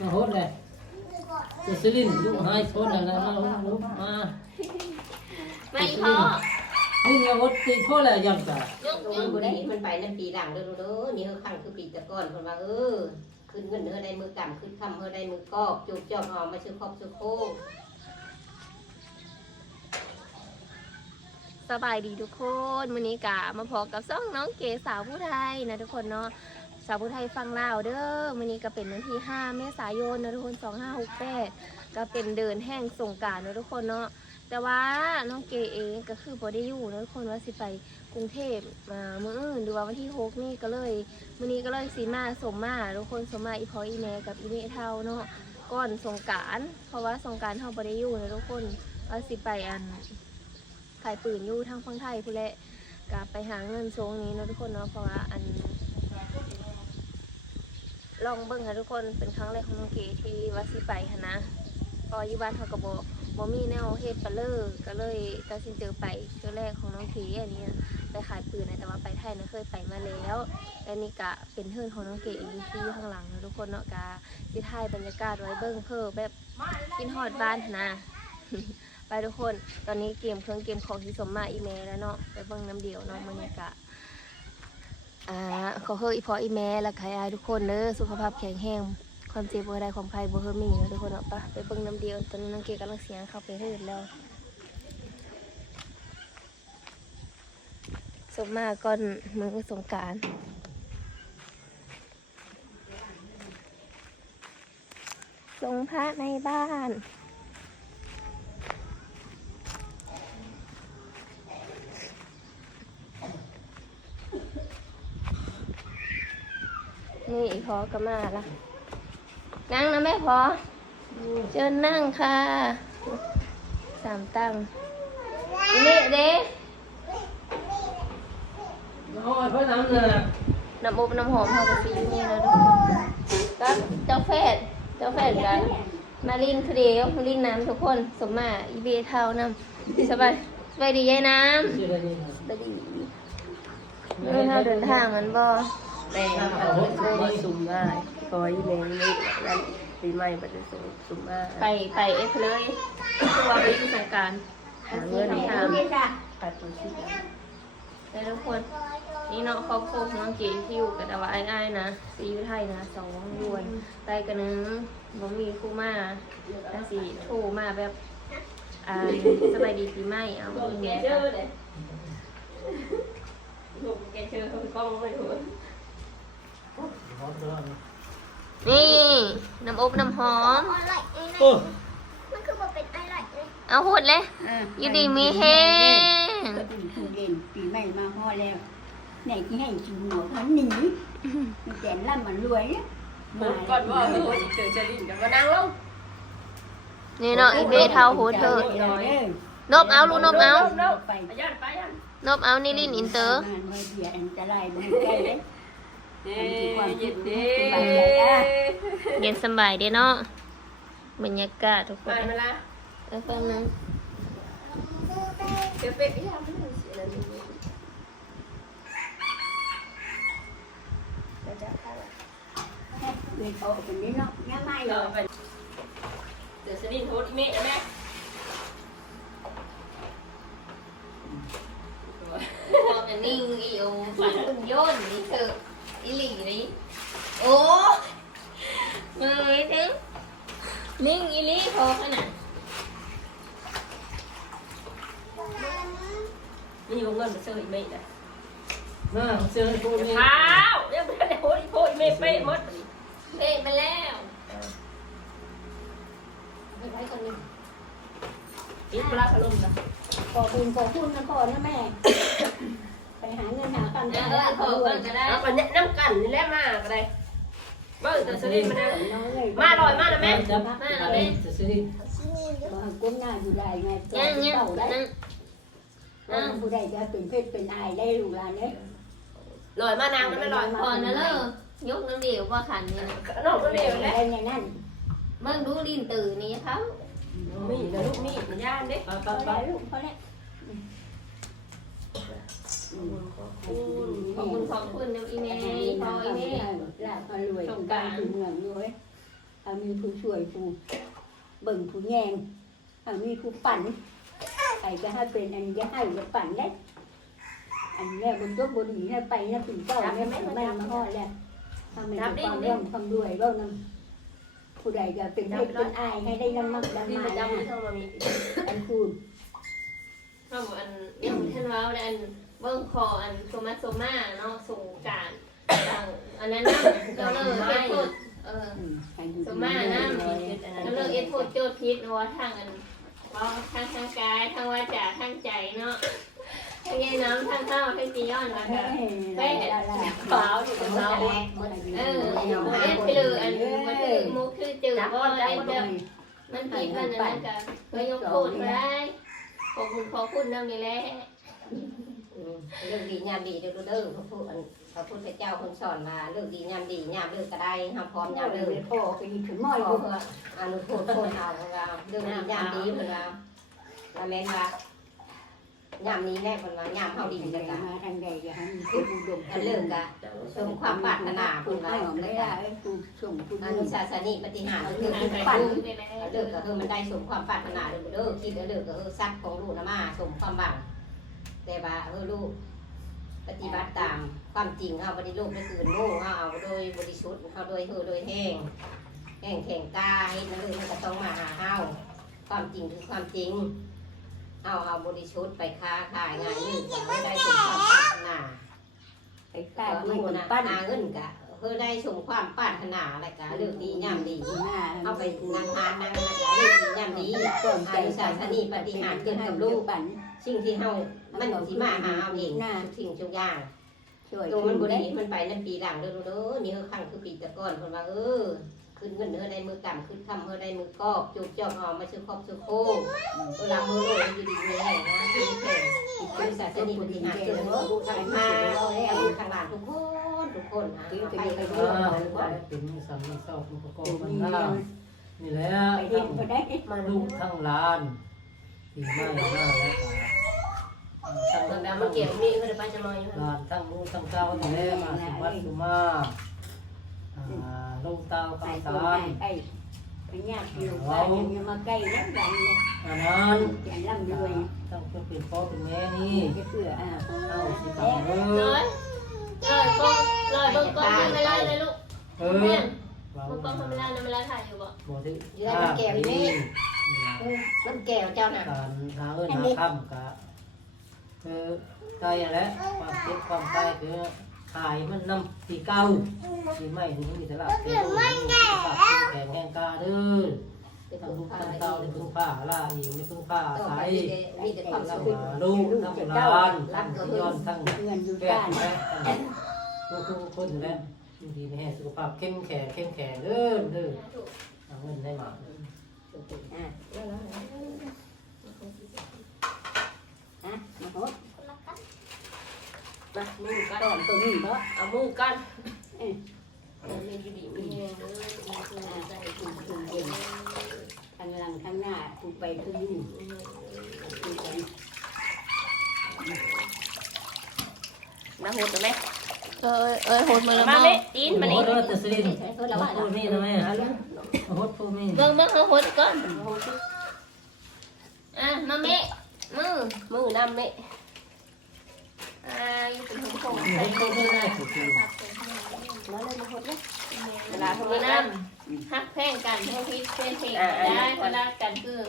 มาโหดเลยจะซื้อดินลูกให้โทษอะไรมาลูกมาไม่พ่อนี่ไงวัดตีพ่อแหละยังจ้ะยกยกบ่ได้มันไปนั่นปีหลังเด้อลูกเด้อนี่เฮาครั้งคือปีแตะก่อนเพิ่นว่าเออขึ้นเงินเฮาได้มือกำขึ้นคำเฮาได้มือกอบจุกจอกเอามาซื้อครอบซื้อโคกสบายดีทุกคนมื้อนี้กะมาพอกับซ่องน้องเก๋สาวผู้ไทยนะทุกคนเนาะ สาวผู้ไทยฟังลาวเด้อมื้อนี้ก็เป็นวันที่ 5 เมษายนนะทุกคน 2568 ก็เป็นเดินแห่งสงกรารนะทุกคนเนาะ แต่ว่าน้องเกเองก็คือบ่ได้อยู่นะทุกคนว่าสิไปกรุงเทพมามื้ออื่นหรือว่าวันที่ 6 นี่ก็เลยมื้อนี้ก็เลยสิมาสมมาทุกคนสมมาอีพออีแม่กับอีเมเท่าเนาะก่อนสงกรารเพราะว่าสงกรารเฮาบ่ได้อยู่นะทุกคนว่าสิไปอันขายปืนอยู่ทางฝั่งไทยพู้นแหละก็ไปหาเงินทรงนี้เนาะทุกคนเนาะเพราะว่าอัน ลองเบิ่งค่ะทุกคนเป็นครั้งแรกของน้องเก๋ที่ว่าสิไปหั้นะพออยู่บ้านเขาก็บอกบ่มีแนวเฮ็ดปะเลอร์ก็เลยตัดสินใจไปเที่ยวแรกของน้องเก๋อันนี้ไปขายปืนนะแต่ว่าไปไทยนะเคยไปมาแล้วและนี่ก็เป็นเฮือนของน้องเก๋อยู่ที่ข้างหลังนะทุกคนเนาะกาที่ถ่ายบรรยากาศไว้เบิ่งเพิ่มแบบกินฮอดบ้านนะไปทุกคน ตอนนี้เกมเครื่องเกมของที่สมมาอีเมลแล้วเนาะ ไปเบิ่งน้ำเดียวเนาะมันนี่กะ อ่าขอเฮออีพออีเมลและใครอายทุกคนเด้อสุขภาพแข็งแรงความเจ็บบ่ได้ความใครบ่เฮอมีนะทุกคนเนาะไปไปเบิ่งน้ำเดียวตอนนี้น้องเกกำลังเสียงเข้าไปเฮือนแล้วสมมาก่อนมือสงกรารสงพระในบ้าน นี่ พอก็มาละนั่งนะแม่พอเชิญนั่งค่ะ สามตั้งนี่เด้น้อยเพื่อนน้ำเนี่ยน้ำอบน้ำหอมเท่ากับสีนี่นะทุกคนก็เจ้าแฟดเจ้าแฟดกัน มาลินคือเดียวมาลินน้ำทุกคน สมมาอีเบเท่าน้ำสบายสบายดียายน้ชื่ออะไรนี่ำสบายดีเดินทางเดินทางมันบ่ แต่เอาโทรมาสุ่มมาพออีเมลนี่นั่นปีใหม่บัดนี้สุ่มสุ่มมาไปไปเอฟเลยคือว่าไปอยู่สงกรารหาเงินทางปัดตัวชิดแต่ทุกคนนี่เนาะครอบครัวของน้องเก๋ที่อยู่กับแต่ว่าไอ้ายๆนะซีอยู่ไทยนะสองยวนไตกันนึงบ่มีครู่มาแต่สีโทรมาแบบอ่าสบายดีปีใหม่เอาแกเจอเลยแกเจอกล้องไม่ถูก นี่น้ำอบน้ำหอมโอ้เอาหดเลยอยู่ดีมีแห้งก็เป็นผู้เล่นปีใหม่มาห่อแล้วไหนที่ให้ชิมหนูเขาหนีมันแต่ล่ำมันรวยนะก่อนว่าเออเจอจะลิ้นกันมานั่งลงนี่เนาะอีเบเท้าโหดเถิดนบเอาลูกนบเอาไปไปย่านไปย่านนบเอานี่ลินอินเตอร์ มาหน่วยเบียร์อันตรายมันใกล้เลยเด้เย็นเด้เย็นสบายเด้เนาะบรรยากาศทุกคไปนมาละแล้วก็นึงเดี๋ยวเป็ดย่านไม่เสียแล้วเวียนโตเป็นนี้เนาะง่ายไม่เลเออยไปเดี๋ยวสลินโทรอีเมลแม่ตอนนั้นนิ่งอีโอฝันคุณโยนนี่เธอ อีหลีนี่โอ้มือถึงนิ่งอีหลีพอขนาดมีวงเงินมาซื้ออีเมลเลยน่าเชื่อพวกนี้เท้าเดี๋ยวไม่ได้โทรอีโทรอีเมลเป๊ะหมดเพ่ไปแล้วไปไว้คนนึงอีกปลาขลุ่มนะขอคุณขอคุณนะพ่อนะแม่ไป หาเงินหากันเออเออขอก่อนก็ได้เอาไปแนะนำกันนี่แหละมาก็ได้เบิ้งแต่สลินมาเด้อน้อยเลยมาลอยมานะแม่จับไปจะซื้อดินก้มหน้าอยู่ได้ไงยังยังเต่าได้นั่งผู้ใดจะเป็นเพศเป็นอายได้ลูกหลานเนี่ยลอยมานางมันไม่ลอยพอนะเลิกยกน้ำเดียวว่าขันเนี่ยน้องก็เร็วแล้วได้ไงนั่นเบิ่งดูลินตื่นนี่เขามีนะลูกมีมันย่านเด้ไปไปพอไปแล้วลู กพอแล้วขอบคุณขอบคุณนะอีเมย์พออีเมย์ลาพารวยบ้านอยู่เมืองด้วยไปเอามีผู้ช่วยผู้เบิ่งผู้แยงเอามีผู้ปั่นใครจะให้เป็นอันจะให้จะปั่นได้อันแรกบนโต๊ะบนหนีนะไปนะถึงเจ้าเนี่ยไม่ไม่มาห่อดแล้วทำไมจะความร่ำความรวยบ้างนำผู้ใดจะเป็นเพชรเป็นอายให้ได้น้ำมักน้ำดินมาประนะจำที่เข้ามามีอันคูณเพราะอันยังท่านว่าอัน เบิ่งคออันโซมาโซมาเนาะสงการอันนั้นนะเราเลิกเอ็ดโทษเอออืมให้ดูสมานะเราเลิกเอ็ดโทษโจทย์พิษว่าทางอันว่าทางทางกายทางวาจาทางใจเนาะทางยัยน้ำทางเท้าทางจีย้อนมาเฮ้ค่ะยได้ได้ขาวอยู่กับเราเออเอ็ดไปเลยอันมันคือมุกคือจืดก็เอ็ดแบบมันผิดมันนั่นกันเพื่อยกโทษไปได้ขอบคุณขอคุณน้ำนี่แหละ เรื่องดีงามดีเด้อเด้อพระพุทธพระพุทธเจ้าคนสอนมาเรื่องดีงามดีงามเรื่องก็ได้ห้ามพร้อมงามเรื่องพ่อไปถึงม้อยขอลูกเพื่ออนุโทษโทษเอาของเราเรื่องนี้ยามดีของเราละแม่นว่ายามนี้แน่คนว่ายามเฮาดีกันมาละทางใดจะให้ผู้อุดมอันเรื่องกะสมความปรารถนาคุณณไม่ว่าไม่ได้ก็ผู้ส่งผู้อนุสาสนิปฏิหารเรื่องคือปั่ปั่นเรื่องก็คือมันได้สมความปรารถนาเด้อเด้อคิดเรื่องก็คือซัดของลูกนะมาสมความหวัง แต่ว่าเออลูกปฏิบัติตามความจริงเขาบริโลกไม่คืนโง่เอาเอาโดยบริสุทธิ์เอาโดยเฮอโดยแห้งแห้งแข็งกล้าให้นั่นเลยมันก็ต้องมาหาเฮาความจริงคือความจริงเอาเอาบริสุทธิ์ไปค้าขายงานนี้ไม่ได้สมความปรารถนาไปฆ่าก็ด้วยลูกคนนปั้นหาเงินกะ เพื่อได้สมความปรารถนาอะไรกะเรื่องดีงามดีหน้าเอาไปนางงานนางงานกะเรื่องดีงามดีก่อนใจอานุสาสนีปฏิหารย์เกิดกับลูกปั่นสิ่งที่เฮามันสิมาหาเอาเองทุกสิ่งทุกอย่างช่วยตัวมันบริมันไปนั่นปีหลังเด้อเด้อนี่คือครั้งคือปีแต่ก่อนคนว่าเออขึ้นเงินเนื้อได้มือกำขึ้นคำเมื่อได้มือกอบจุกจอบเอามาซื้อครอบซื้อโค้เวลามือโลอยู่ดีมีแห่งนะคือแข่งคือศาสนิปฏิหารเกิดเมื่อลูกทางมาแล้วทางหลานทุกคนทุก คนนะไปไปเอร่วมอกันไปเป็นสันนิษฐานประกอบตัวกันมีหน้านี่แหละไปเห็ทั้นงก็ได้มาลูกทั้งหลานที่มาหน้าแล้วก็ทั้งแล้วมันเกี่ยวมีมันไปจะมาอยู่หลานทั้งลูกทั้งเจ้านี่แหละมาสิวัดสุมาอ่าลูกเต้าไปข้าวตัวสารไปไปญาติอยู่บ้านยังมาใกล้แล้วกันเนี่ยอันนั้นอย่าล่ำรวยต้องเป็นพ่อเป็นแม่นี่จะเพื่ออ่าเอาสิครับเอ เลอยเลยก็เลยเบิ่งกล้องทำเวลาเลยลูกเออแม่นวางกล้องทำเวลาในเวลาถ่ายอยู่บ่บ่ถึงอยู่ได้มันแก่นี่น้ำแก้วเจ้าน่ะการหาเงินหาค่ำกะคือใจแหละความเก็บความใต้คือขายมันนำปีเก่าปีใหม่นี่มีตลาดเก่าแข่งแข่งกาเด้อเป็น ทำผู้ลูกพาทำเต้าเต้าได้พึ่งผ้าล่าอีกไม่พึ่งผ้าต่อใส่ไปมีแต่ความทั้สุงขลูกทั้งหลานทั้งย้อนทั้งเงินอยู่แก่บ้านแม่ลูกทุกคนอยู่แล้วดีแน่สุขภาพเข้มแข็งเข้มแข็งเด้อเด้อเอาเงินได้มาอะอะมาโหดมามือกันก่อนตัวนี้ก็เอามือกัน มีอยู่ดีมีแรงเด้อมีคือใจถึงถึงเย็นทางหลังทางหน้าผูไปคืออยู่ผูไปนะโหดไหมเออเออหดมือละมามาไหมตีนมาโอ้นี่โหแต่สิรินเพื่อเราโอ้ว่าโหมีนะแม่โอ้โหพูมีเบิ่งเบิ่งเอาหดก่อนอะมาแม่มือมือนำไหมอ่าอยู่เป็นของผมโอ้โหพูไม่ได้จริงมาเลยมาโห ดเลยเวลาทำงานฮักแพงกันให้พิษเพื่อนเพลงได้ก็รักกันคือ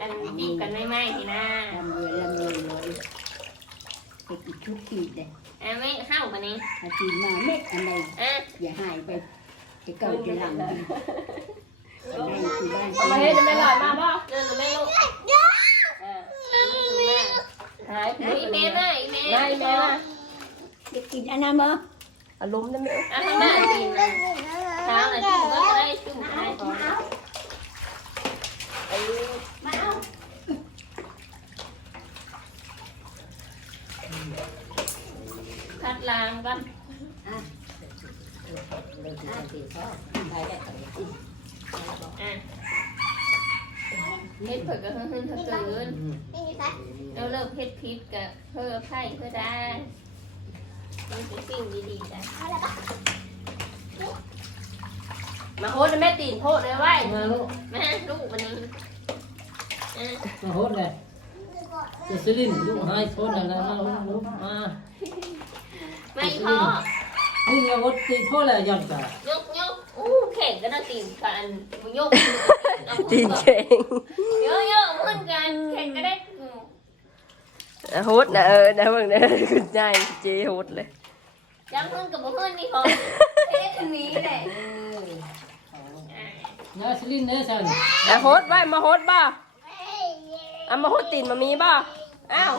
อันดีกันไม่ไหมทีนะลำรวยลำรวยเลยเก็บอีกทุกทีดเลยอะไม่เข้ามานี้อาทีมาเม็ดอะไรอะอย่าหายไปจะเก่าจะหลังดีได้คือบ้านเอามาเฮ็ดไม่ลอยมาบ่เดินไม่ลูกหายอีเมลมาอีเมลมาอีแม่มาจะกินอันนั้นมั้ อารมณ์นั่นแหละอะทำบ้านดีนะเช้าหน่อยจุ่มก็จะได้จุ่มได้มาเอาคัดล้างก่อนเลยที่สีชอบได้ได้ตรงนี้อะเฮ็ดเผิดก็หึ่งๆถ้าเกินเราเลิกเฮ็ดพิษกับเพื่อไพ่เพื่อได้ มันเป็นสิ่งดีๆจ้ะมาโฮดแม่ตีนโพดเลยไว้มาลูกแม่ลูกวันนี้อะมาโหดเลยจะซื้อลิ้นลูกให้โทษอะไรนะลูกมาไม่พอนี่ไงวดตีพ่อแหละยังจ้ะยกยกอู้แข่งกันนะตีนกันยกตีนเก่งเยอะเยอะเหมือนกันแข่งก็ได้อะโฮดนะเออนะเบิ่งนะคุณยายเจโฮดเลย จังเพื่อนกับเพื่อนนี่พอเท่คนนี้แหละยาซื้อลิ้นเนี่ยฉันอะโฮดไว้มาโฮดบ่เอามาโฮดตีนมามีบ่อ้าว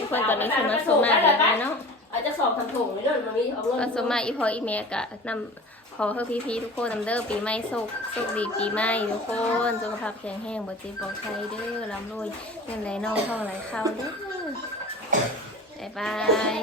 ทุกคนตอนนี้คือมาโซมาแล้วเนาะอาจจะสอบทำถุงเลยด้มันมีเอาเงิมานโซมาอีพออีเมกะนำขอเพื่อพี่ๆทุกคนนำเด้อปีใหม่โชคโชคดีปีใหม่ทุกคนสุขภาพแข็งแรงบ่เจ็บบ่ไข้เด้อร่ำรวยเงินไหลนองทองไหลเข้าเด้อบ๊ายบาย